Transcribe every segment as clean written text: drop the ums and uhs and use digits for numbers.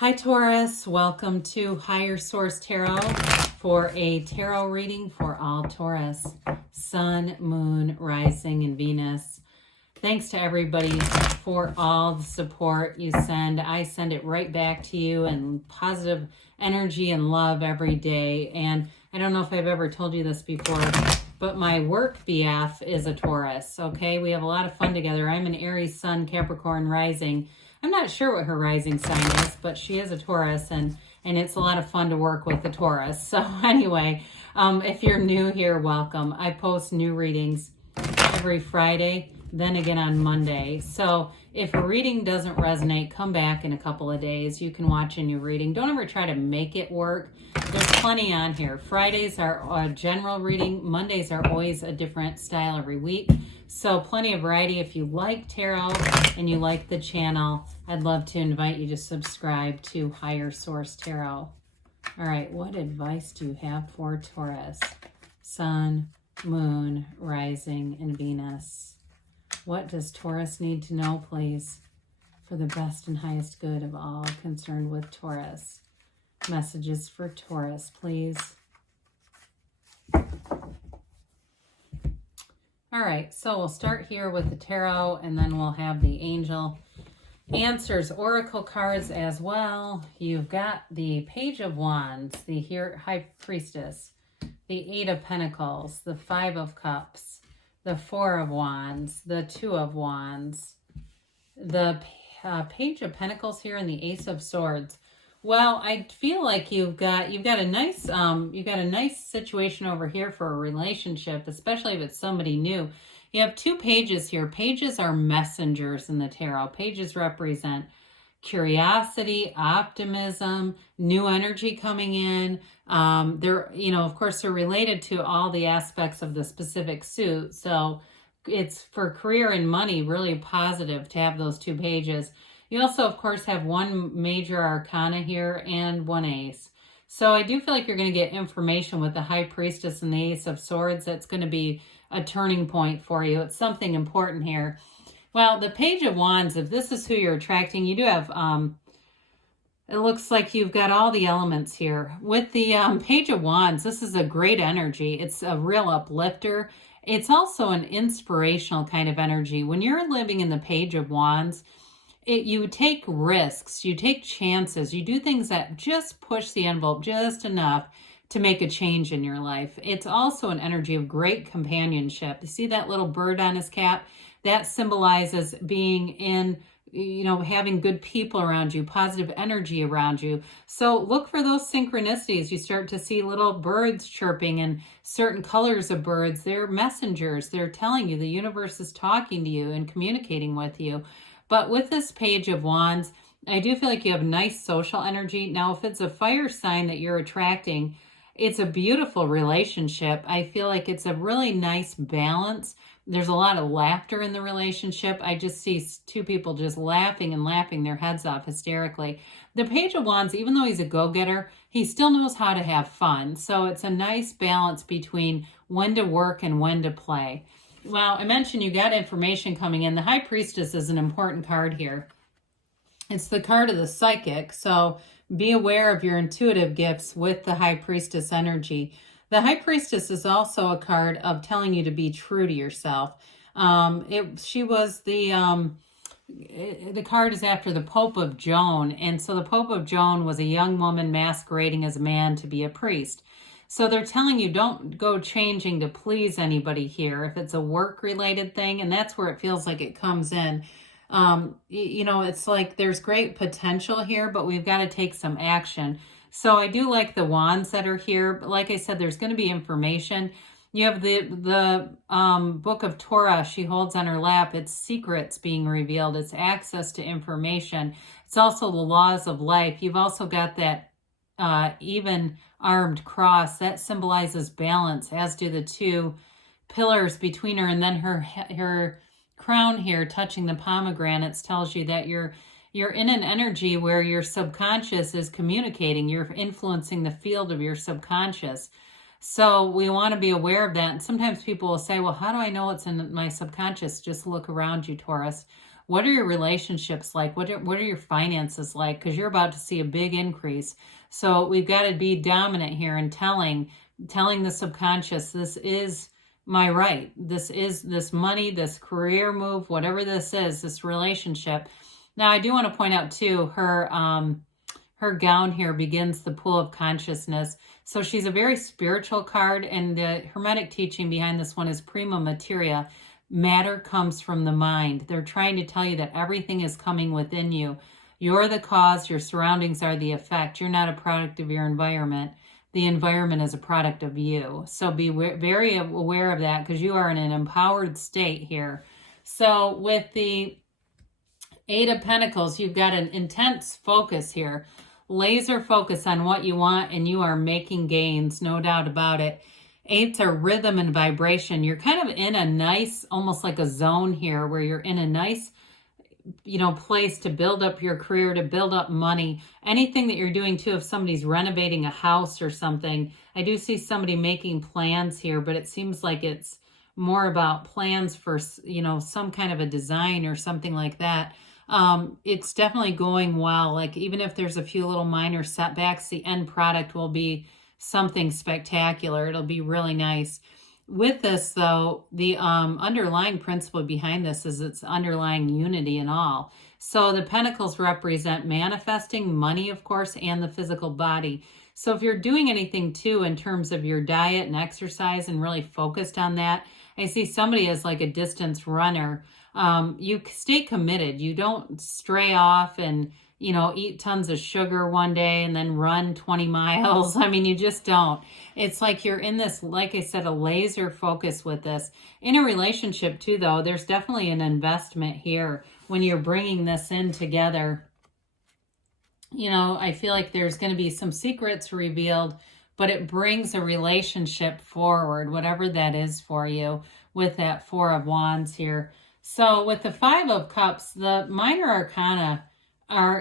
Hi Taurus, welcome to Higher Source Tarot for a tarot reading for all Taurus, Sun, Moon, Rising, and Venus. Thanks to everybody for all the support you send. I send it right back to you and positive energy and love every day. And I don't know if I've ever told you this before, but my work BF is a Taurus, okay? We have a lot of fun together. I'm an Aries, Sun, Capricorn, Rising. I'm not sure what her rising sign is, but she is a Taurus, and it's a lot of fun to work with the Taurus. So anyway, if you're new here, welcome. I post new readings every Friday, then again on Monday. So if a reading doesn't resonate, come back in a couple of days. You can watch a new reading. Don't ever try to make it work. There's plenty on here. Fridays are a general reading. Mondays are always a different style every week. So plenty of variety. If you like tarot and you like the channel, I'd love to invite you to subscribe to Higher Source Tarot. All right, what advice do you have for Taurus? Sun, Moon, Rising, and Venus. What does Taurus need to know, please, for the best and highest good of all concerned with Taurus? Messages for Taurus, please. All right, so we'll start here with the tarot, and then we'll have the angel answers, oracle cards as well. You've got the Page of Wands, the High Priestess, the Eight of Pentacles, the Five of Cups, the Four of Wands, the Two of Wands, the Page of Pentacles here, and the Ace of Swords. Well, I feel like you've got a nice situation over here for a relationship, especially if it's somebody new. You have two pages here. Pages are messengers in the tarot. Pages represent curiosity, optimism, new energy coming in. They're, of course, they're related to all the aspects of the specific suit. So it's for career and money really positive to have those two pages. You also, of course, have one major arcana here and one ace. So I do feel like you're going to get information with the High Priestess and the Ace of Swords. That's going to be a turning point for you. It's something important here. Well, the Page of Wands, if this is who you're attracting, you do have, it looks like you've got all the elements here. With the Page of Wands, this is a great energy. It's a real uplifter. It's also an inspirational kind of energy. When you're living in the Page of Wands, you take risks, you take chances, you do things that just push the envelope just enough to make a change in your life. It's also an energy of great companionship. You see that little bird on his cap? That symbolizes being in, having good people around you, positive energy around you. So look for those synchronicities. You start to see little birds chirping and certain colors of birds. They're messengers. They're telling you the universe is talking to you and communicating with you. But with this Page of Wands, I do feel like you have nice social energy. Now, if it's a fire sign that you're attracting, it's a beautiful relationship. I feel like it's a really nice balance. There's a lot of laughter in the relationship. I just see two people just laughing and laughing their heads off hysterically. The Page of Wands, even though he's a go-getter, he still knows how to have fun. So it's a nice balance between when to work and when to play. Well, I mentioned you got information coming in. The High Priestess is an important card here. It's the card of the psychic, so be aware of your intuitive gifts with the High Priestess energy. The High Priestess is also a card of telling you to be true to yourself. She was the card is after the Pope of Joan, and so the Pope of Joan was a young woman masquerading as a man to be a priest. So they're telling you don't go changing to please anybody here if it's a work-related thing, and that's where it feels like it comes in. It's like there's great potential here, but we've got to take some action. So I do like the wands that are here, but like I said, there's going to be information. You have the Book of Torah she holds on her lap. It's secrets being revealed. It's access to information. It's also the laws of life. You've also got that even armed cross that symbolizes balance, as do the two pillars between her, and then her crown here touching the pomegranates tells you that you're in an energy where your subconscious is communicating. You're influencing the field of your subconscious. So we want to be aware of that. And sometimes people will say, well, how do I know what's in my subconscious? Just look around you, Taurus. What are your relationships like? What are your finances like? Because you're about to see a big increase. So we've got to be dominant here and telling the subconscious, this is my right. This is this money, this career move, whatever this is, this relationship. Now, I do want to point out too, her gown here begins the pool of consciousness. So she's a very spiritual card, and the Hermetic teaching behind this one is prima materia. Matter comes from the mind. They're trying to tell you that everything is coming within you. You're the cause, your surroundings are the effect. You're not a product of your environment. The environment is a product of you. So be very aware of that, because you are in an empowered state here. So with the Eight of Pentacles, you've got an intense focus here. Laser focus on what you want, and you are making gains, no doubt about it. Eights are rhythm and vibration. You're kind of in a nice, almost like a zone here, where you're in a nice, place to build up your career, to build up money. Anything that you're doing too, if somebody's renovating a house or something, I do see somebody making plans here, but it seems like it's more about plans for, some kind of a design or something like that. It's definitely going well. Like, even if there's a few little minor setbacks, the end product will be something spectacular. It'll be really nice. With this, though, the underlying principle behind this is its underlying unity and all. So the Pentacles represent manifesting money, of course, and the physical body. So if you're doing anything too in terms of your diet and exercise and really focused on that, I see somebody as like a distance runner. You stay committed. You don't stray off and, eat tons of sugar one day and then run 20 miles. I mean, you just don't. It's like you're in this, like I said, a laser focus with this. In a relationship too, though, there's definitely an investment here when you're bringing this in together. I feel like there's going to be some secrets revealed, but it brings a relationship forward, whatever that is for you, with that Four of Wands here. So with the Five of Cups, the minor arcana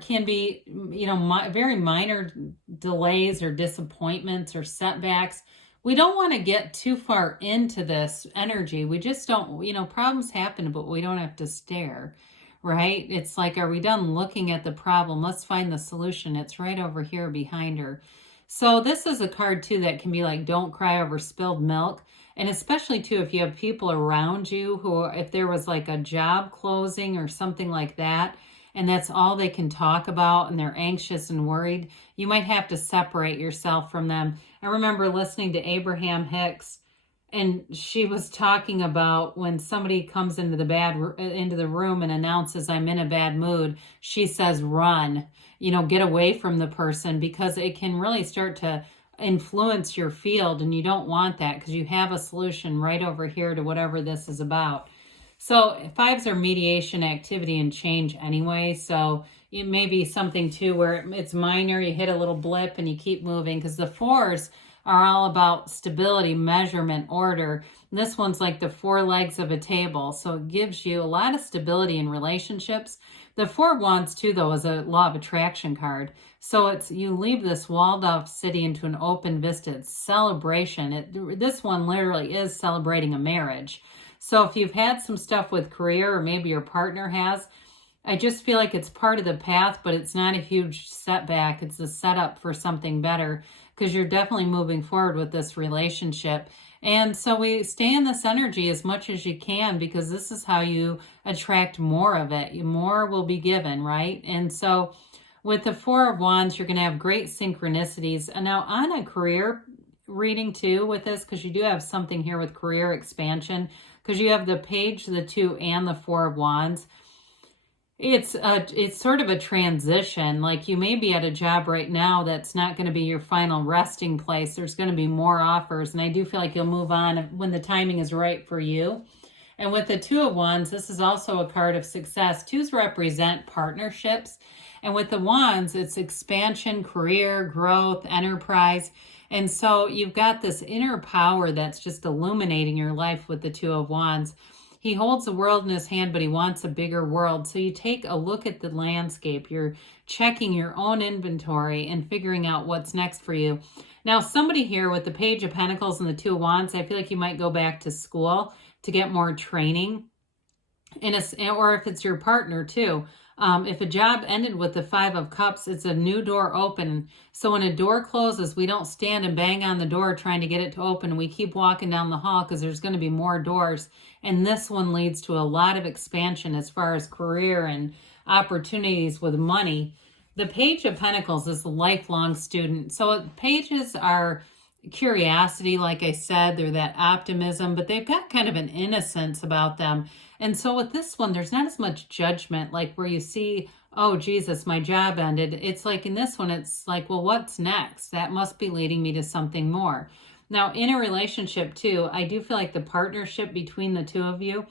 can be, very minor delays or disappointments or setbacks. We don't want to get too far into this energy. We just don't, problems happen, but we don't have to stare, right? It's like, are we done looking at the problem? Let's find the solution. It's right over here behind her. So this is a card too that can be like, don't cry over spilled milk. And especially too, if you have people around you who, if there was like a job closing or something like that, and that's all they can talk about, and they're anxious and worried, you might have to separate yourself from them. I remember listening to Abraham Hicks, and she was talking about when somebody comes into the room and announces, I'm in a bad mood, she says, run, get away from the person, because it can really start to influence your field, and you don't want that, because you have a solution right over here to whatever this is about. So fives are mediation, activity, and change anyway. So it may be something too where it's minor, you hit a little blip and you keep moving, because the fours are all about stability, measurement, order. And this one's like the four legs of a table. So it gives you a lot of stability in relationships. The Four of Wands too, though, is a law of attraction card. So it's, you leave this walled off city into an open vista. It's celebration. This one literally is celebrating a marriage. So if you've had some stuff with career, or maybe your partner has, I just feel like it's part of the path, but it's not a huge setback. It's a setup for something better, because you're definitely moving forward with this relationship. And so we stay in this energy as much as you can, because this is how you attract more of it. More will be given, right? And so with the Four of Wands, you're going to have great synchronicities. And now on a career reading too with this, because you do have something here with career expansion, because you have the Page, the Two, and the Four of Wands. It's sort of a transition. Like, you may be at a job right now that's not going to be your final resting place. There's going to be more offers, and I do feel like you'll move on when the timing is right for you. And with the Two of Wands, this is also a card of success. Twos represent partnerships, and with the Wands, it's expansion, career, growth, enterprise. And so you've got this inner power that's just illuminating your life with the Two of Wands. He holds the world in his hand, but he wants a bigger world. So you take a look at the landscape. You're checking your own inventory and figuring out what's next for you. Now, somebody here with the Page of Pentacles and the Two of Wands, I feel like you might go back to school to get more training. or if it's your partner too. If a job ended with the Five of Cups, it's a new door open. So when a door closes, we don't stand and bang on the door trying to get it to open. We keep walking down the hall because there's going to be more doors. And this one leads to a lot of expansion as far as career and opportunities with money. The Page of Pentacles is a lifelong student. So pages are curiosity, like I said, they're that optimism, but they've got kind of an innocence about them. And so with this one, there's not as much judgment, like where you see, oh, Jesus, my job ended. It's like in this one, it's like, well, what's next? That must be leading me to something more. Now, in a relationship too, I do feel like the partnership between the two of you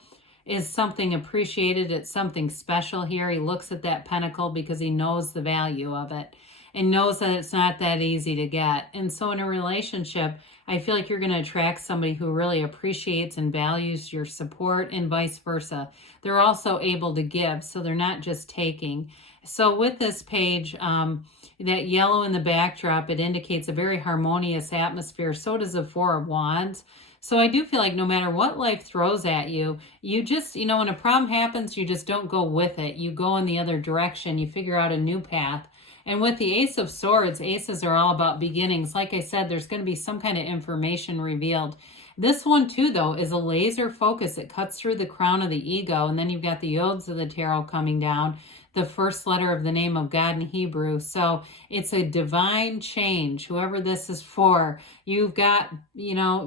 is something appreciated. It's something special here. He looks at that pentacle because he knows the value of it and knows that it's not that easy to get. And so in a relationship, I feel like you're going to attract somebody who really appreciates and values your support and vice versa. They're also able to give, so they're not just taking. So with this page, that yellow in the backdrop, it indicates a very harmonious atmosphere. So does the Four of Wands. So I do feel like no matter what life throws at you, you just, when a problem happens, you just don't go with it. You go in the other direction. You figure out a new path. And with the Ace of Swords, aces are all about beginnings. Like I said, there's going to be some kind of information revealed. This one too, though, is a laser focus. It cuts through the crown of the ego. And then you've got the Yods of the Tarot coming down, the first letter of the name of God in Hebrew. So it's a divine change. Whoever this is for, you've got,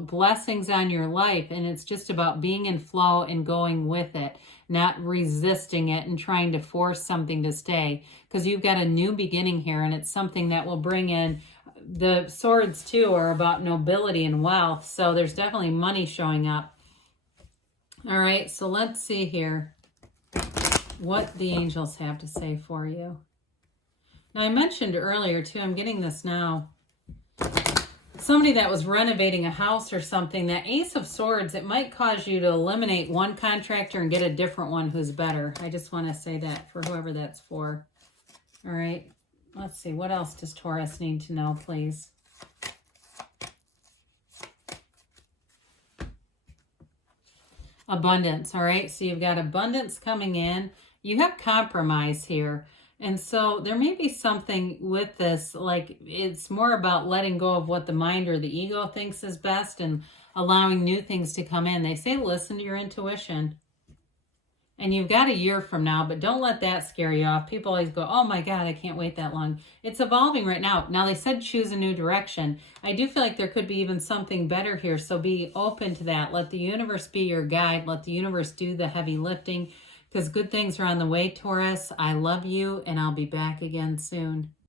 blessings on your life. And it's just about being in flow and going with it, not resisting it and trying to force something to stay, because you've got a new beginning here, and it's something that will bring in. The swords too are about nobility and wealth, so there's definitely money showing up. All right, so let's see here what the angels have to say for you. Now, I mentioned earlier too, I'm getting this now, somebody that was renovating a house or something, that Ace of Swords, it might cause you to eliminate one contractor and get a different one who's better. I just want to say that for whoever that's for. All right, let's see. What else does Taurus need to know, please? Abundance, all right? So you've got abundance coming in. You have compromise here. And so there may be something with this, like it's more about letting go of what the mind or the ego thinks is best and allowing new things to come in. They say listen to your intuition. And you've got a year from now, but don't let that scare you off. People always go, oh my God, I can't wait that long. It's evolving right now. Now, they said choose a new direction. I do feel like there could be even something better here, so be open to that. Let the universe be your guide. Let the universe do the heavy lifting, because good things are on the way, Taurus. I love you, and I'll be back again soon.